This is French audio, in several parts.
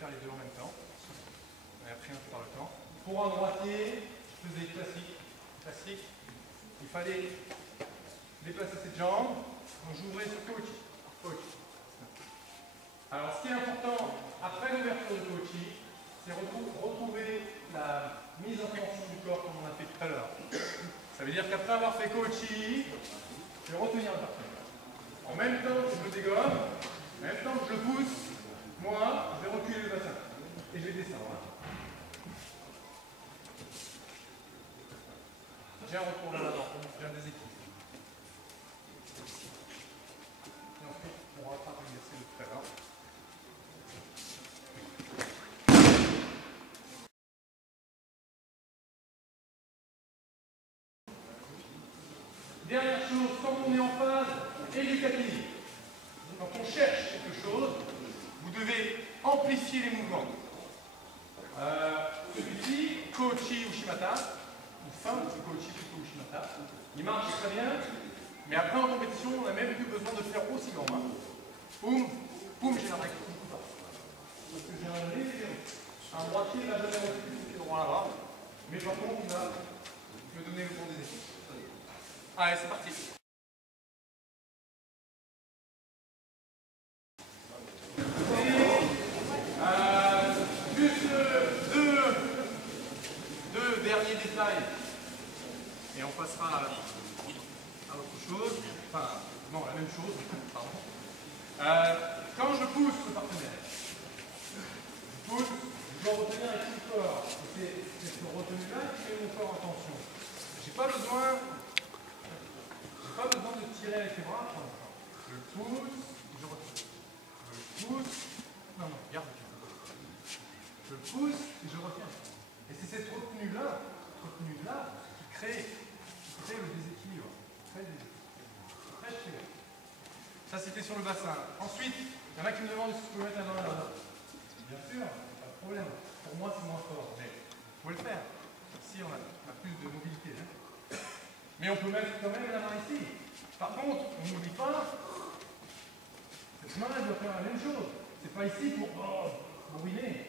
faire les deux en même temps. On a appris un peu par le temps. Pour un droitier, je faisais classique. Il fallait déplacer cette jambe, donc j'ouvrais sur Kochi. Alors ce qui est important, après l'ouverture de Kochi, c'est retrouver la mise en tension du corps comme on a fait tout à l'heure. Ça veut dire qu'après avoir fait Kochi, je vais retenir le partenaire. En même temps que je le dégomme, en même temps que je le pousse, moi, je vais reculer le bassin. Et je vais descendre. J'ai un retour vers l'avant, j'ai un déséquilibre. Et ensuite, on rattrape l'exercice de tout à l'heure. Dernière chose, quand on est en phase éducative, quand on cherche quelque chose, vous devez amplifier les mouvements. Celui-ci, Kochi Ushimata, ou simple Kochi plutôt Ushimata, il marche très bien, mais après en compétition, on n'a même plus besoin de faire aussi grand. Poum, poum, j'ai la règle. Parce que j'ai un léger, un droitier, il va donner un droit là-bas, mais par contre, il va me donner le bon des effets. Allez, c'est parti. Juste deux derniers détails. Et on passera à autre chose. Enfin, non, la même chose. Pardon. Quand je pousse le partenaire, je dois retenir avec tout le corps. C'est ce retenu-là qui met mon corps en tension. J'ai pas besoin de tirer avec les bras pour l'instant. Je pousse, je retire. Je pousse. Non, regarde. Je pousse et je retiens. Et c'est cette retenue-là qui crée le déséquilibre. Très cher. Ça, c'était sur le bassin. Ensuite, il y en a qui me demandent si je peux mettre la main là-bas. Bien sûr, pas de problème. Pour moi, c'est moins fort. Mais vous pouvez le faire. Ici, on a plus de mobilité. Mais on peut mettre quand même la main ici. Par contre, on n'oublie pas, cette main, elle doit faire la même chose. C'est pas ici pour ruiner.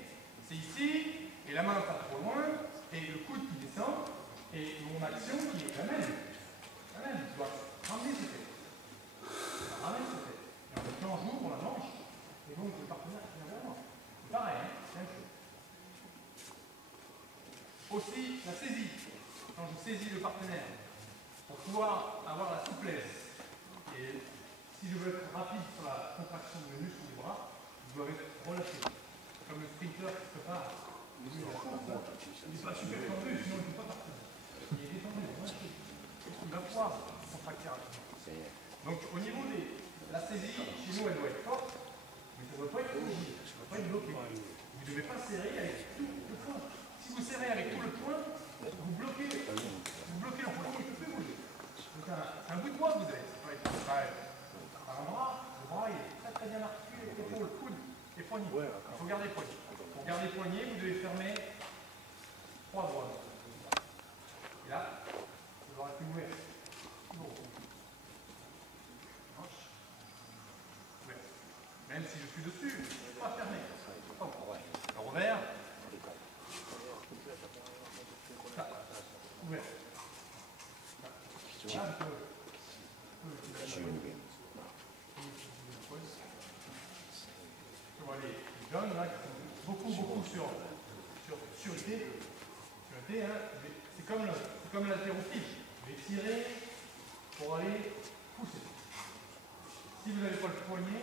C'est ici, et la main pas trop loin, et le coude qui descend, et mon action qui est la même. Je dois ramener ce fait. Et en même temps, j'ouvre la manche, et donc le partenaire qui vient vers moi. C'est pareil, même chose. Aussi, la saisie. Quand je saisis le partenaire, pour pouvoir avoir la souplesse, et si je veux être rapide sur la contraction de mes muscles du bras, je dois être relâché. Comme le sprinter qui se prépare. Il n'est pas super tendu, sinon il ne peut pas partir. Il est détendu, relâché. Il va pouvoir contracter rapidement. Donc au niveau de la saisie, chez nous elle doit être forte, mais ça ne doit pas être rigide, ça ne doit pas être bloqué. Vous ne devez pas serrer avec tout le poing. Si vous serrez avec tout le poing, vous bloquez l'enfant, il ne peut plus bouger. Donc un bout de bois vous avez. Un bras, le bras il est très bien articulé, épaule, coude et poignet. Il faut garder le poignet. Pour garder le poignet, vous devez fermer 3 doigts. Et là, vous aurez pu ouvrir. Même si je suis dessus, je ne suis pas fermé. Le revers. Ça. Ouvert. Là, je peux. Je vois les jeunes là qui sont beaucoup sur sûreté. C'est comme l'haltérophile. Je vais tirer pour aller pousser. Si vous n'avez pas le poignet,